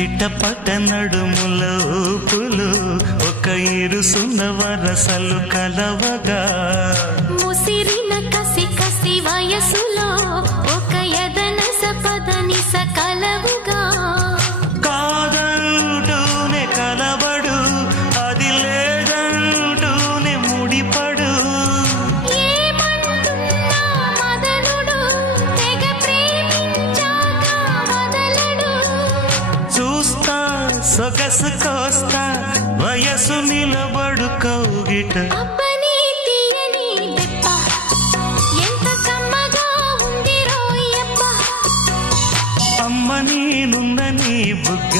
చిట్టపట నడుముల ఊపులు ఒక ఇరుసున్న వరసలు కలవగా ముసిరిన కసి కసి వయసులో ఒక యదన సపదని సకలవుగా కాదంటూనే కలబడు అది లేదంటూనే ముడిపడు ఏమంటున్నా మదనుడు తెగ ప్రేమించాక వదలడు చూస్తా సొగసు కోస్తా వయసు నిలబడు కౌగిట అబ్బని తీయని దెబ్బ ఎంత కమ్మగా ఉంది రోయప్ప అమ్మ నేనున్న నీ బుగ్గ